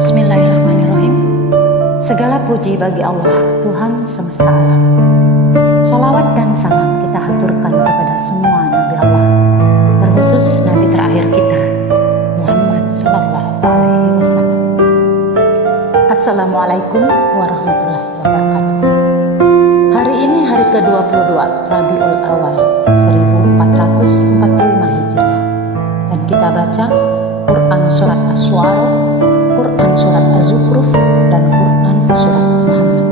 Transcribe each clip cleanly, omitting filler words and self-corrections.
Bismillahirrahmanirrahim. Segala puji bagi Allah, Tuhan semesta alam. Sholawat dan salam kita haturkan kepada semua Nabi Allah, terkhusus Nabi terakhir kita, Muhammad Sallallahu Alaihi Wasallam. Assalamualaikum warahmatullahi wabarakatuh. Hari ini hari ke-22 Rabiul Awal 1445 Hijriah, dan kita baca Quran Surat Asy-Syu'ara, Quran Surat Az-Zukhruf, dan Quran Surat Muhammad.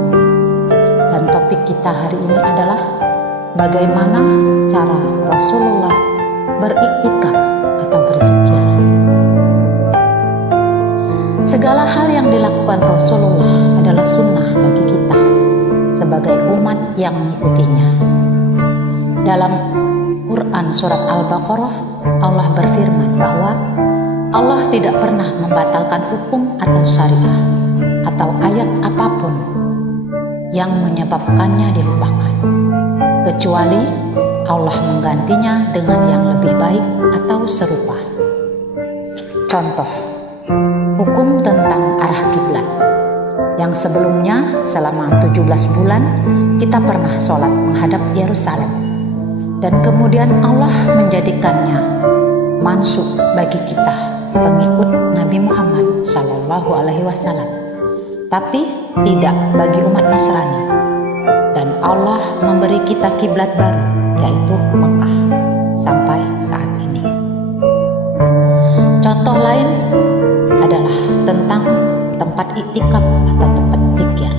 Dan topik kita hari ini adalah bagaimana cara Rasulullah beriktikaf atau berzikir. Segala hal yang dilakukan Rasulullah adalah sunnah bagi kita sebagai umat yang mengikutinya. Dalam Quran Surat Al-Baqarah, Allah berfirman bahwa Allah tidak pernah membatalkan hukum atau syariah atau ayat apapun yang menyebabkannya dilupakan, kecuali Allah menggantinya dengan yang lebih baik atau serupa. Contoh, hukum tentang arah kiblat yang sebelumnya selama 17 bulan kita pernah sholat menghadap Yerusalem, dan kemudian Allah menjadikannya mansuk bagi kita pengikut Nabi Muhammad Sallallahu Alaihi Wasallam, tapi tidak bagi umat Nasrani. Dan Allah memberi kita kiblat baru, yaitu Mekah, sampai saat ini. Contoh lain adalah tentang tempat iktikaf atau tempat zikir.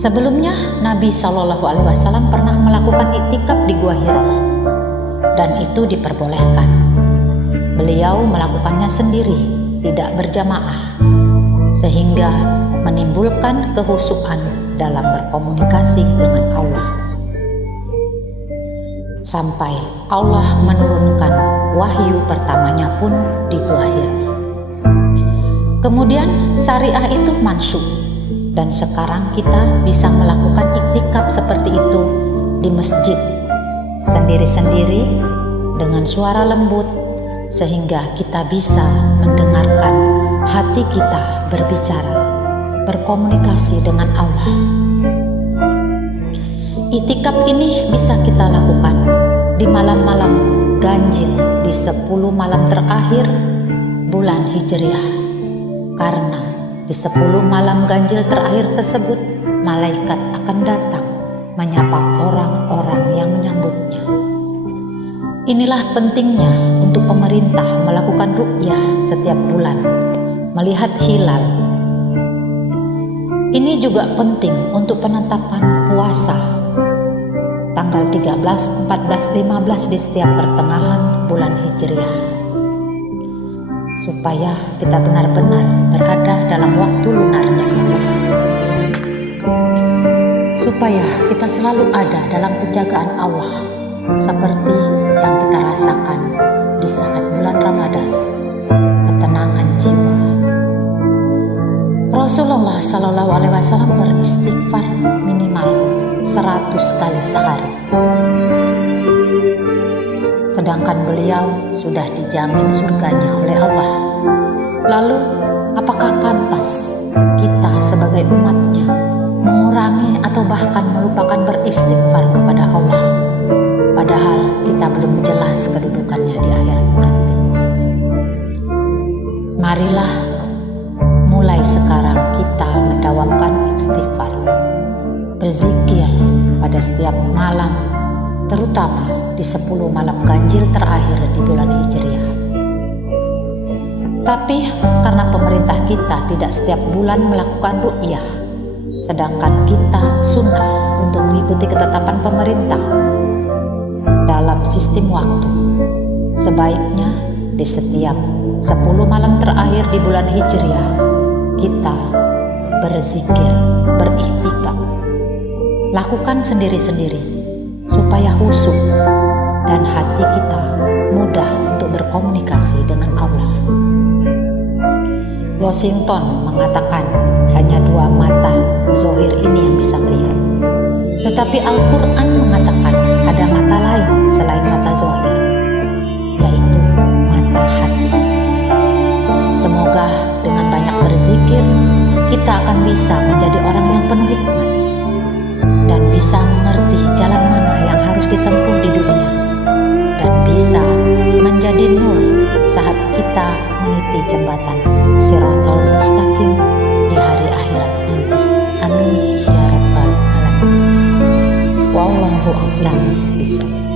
Sebelumnya Nabi Sallallahu Alaihi Wasallam pernah melakukan iktikaf di Gua Hira, dan itu diperbolehkan. Beliau melakukannya sendiri, tidak berjamaah, sehingga menimbulkan kekhusyuan dalam berkomunikasi dengan Allah. Sampai Allah menurunkan wahyu pertamanya pun di Gua Hira. Kemudian syariah itu mansukh, dan sekarang kita bisa melakukan iktikaf seperti itu di masjid, sendiri-sendiri dengan suara lembut, sehingga kita bisa mendengarkan hati kita berbicara, berkomunikasi dengan Allah. Iktikaf ini bisa kita lakukan di malam-malam ganjil di 10 malam terakhir bulan Hijriah, karena di 10 malam ganjil terakhir tersebut malaikat akan datang menyapa orang-orang yang menyambutnya. Inilah pentingnya untuk pemerintah melakukan ruqyah setiap bulan, melihat hilal. Ini juga penting untuk penetapan puasa tanggal 13, 14, 15 di setiap pertengahan bulan Hijriah, supaya kita benar-benar berada dalam waktu lunarnya Allah, supaya kita selalu ada dalam penjagaan Allah, seperti yang kita rasakan di saat bulan Ramadan, ketenangan jiwa. Rasulullah Sallallahu Alaihi Wasallam beristighfar minimal 100 kali sehari, sedangkan beliau sudah dijamin surganya oleh Allah. Lalu apakah pantas kita sebagai umatnya mengurangi atau bahkan melupakan beristighfar kepada Allah, padahal kita belum jelas kedudukannya di akhirat nanti? Marilah mulai sekarang kita mendawamkan istighfar, berzikir pada setiap malam, terutama di 10 malam ganjil terakhir di bulan Hijriah. Tapi karena pemerintah kita tidak setiap bulan melakukan ruqyah, sedangkan kita sunnah untuk mengikuti ketetapan pemerintah dalam sistem waktu, sebaiknya di setiap 10 malam terakhir di bulan Hijriah kita berzikir, beriktikaf. Lakukan sendiri-sendiri supaya khusyuk dan hati kita mudah untuk berkomunikasi dengan Allah. Washington mengatakan hanya 2 mata zohir ini yang bisa melihat, tetapi Al-Quran mengatakan ada mata lain selain mata zohir, yaitu mata hati. Semoga dengan banyak berzikir bisa menjadi orang yang penuh hikmat dan bisa mengerti jalan mana yang harus ditempuh di dunia dan bisa menjadi nur saat kita meniti jembatan Shiratal Mustaqim di hari akhirat nanti. Amin ya rabbal alamin. Wallahu a'lam bishawab.